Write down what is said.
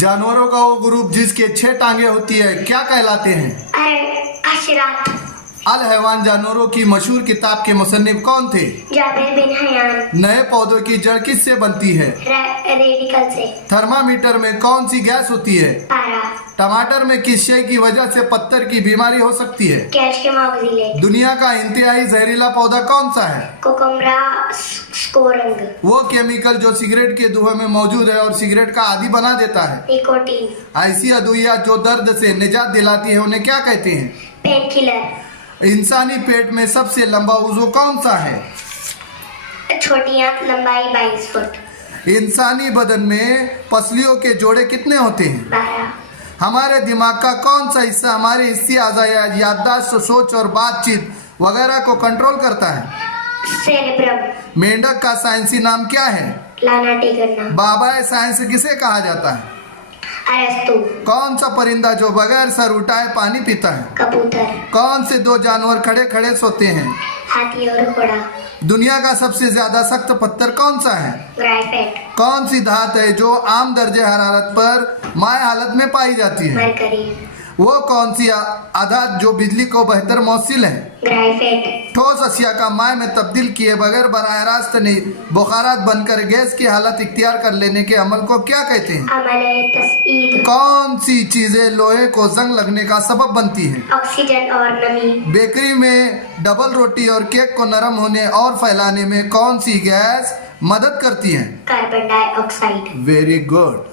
जानवरों का वो ग्रुप जिसके 6 टांगे होती है क्या कहलाते हैं? हशरात। अल हैवान जानवरों की मशहूर किताब के मुसन्निफ कौन थे? Jabir bin Hayyan. नए पौधों की जड़ किससे बनती है? रेडिकल से। थर्मामीटर में कौन सी गैस होती है? पारा। टमाटर में किस शय की वजह से पत्थर की बीमारी हो सकती है? Calcium oxalate. दुनिया का इंतहाई जहरीला पौधा कौन सा है? कोकमरा स्कोरंग। वो केमिकल जो सिगरेट के धुएं में मौजूद है और सिगरेट का आदी बना देता है। निकोटीन। ऐसी अदवियात जो दर्द से निजात दिलाती है उन्हें क्या कहते हैं? Pain killer. इंसानी पेट में सबसे लंबा उज़ू कौन सा है? छोटी आंत, लंबाई 22 फुट। इंसानी बदन में पसलियों के जोड़े कितने होते हैं? 12। हमारे दिमाग का कौन सा हिस्सा हमारे हिस्से आज़ाया याददाश्त, सोच और बातचीत वगैरह को कंट्रोल करता है? सेरेब्रम। मेंढक का साइंसी नाम क्या है? लानाटी करना। बाबा साइंस किसे कहा जाता है? अरस्तु। कौन सा परिंदा जो बगैर सर उठाए पानी पीता है? कबूतर। कौन से 2 जानवर खड़े खड़े सोते हैं? हाथी और घोड़ा। दुनिया का सबसे ज्यादा सख्त पत्थर कौन सा है? ग्राफाइट। कौन सी धात है जो आम दर्जे हरारत पर माय हालत में पाई जाती है? मरकरी। वो कौन सी आधात जो बिजली को बेहतर मौसिल है? ग्राफाइट। ठोस अशिया का माय में तब्दील किए बगैर बराह रास्त बुखारात बनकर गैस की हालत इख्तियार कर लेने के अमल को क्या कहते हैं? अमले तस्ईद। कौन सी चीजें लोहे को जंग लगने का सबब बनती हैं? ऑक्सीजन और नमी। बेकरी में डबल रोटी और केक को नरम होने और फैलाने में कौन सी गैस मदद करती है? Carbon dioxide. Very good.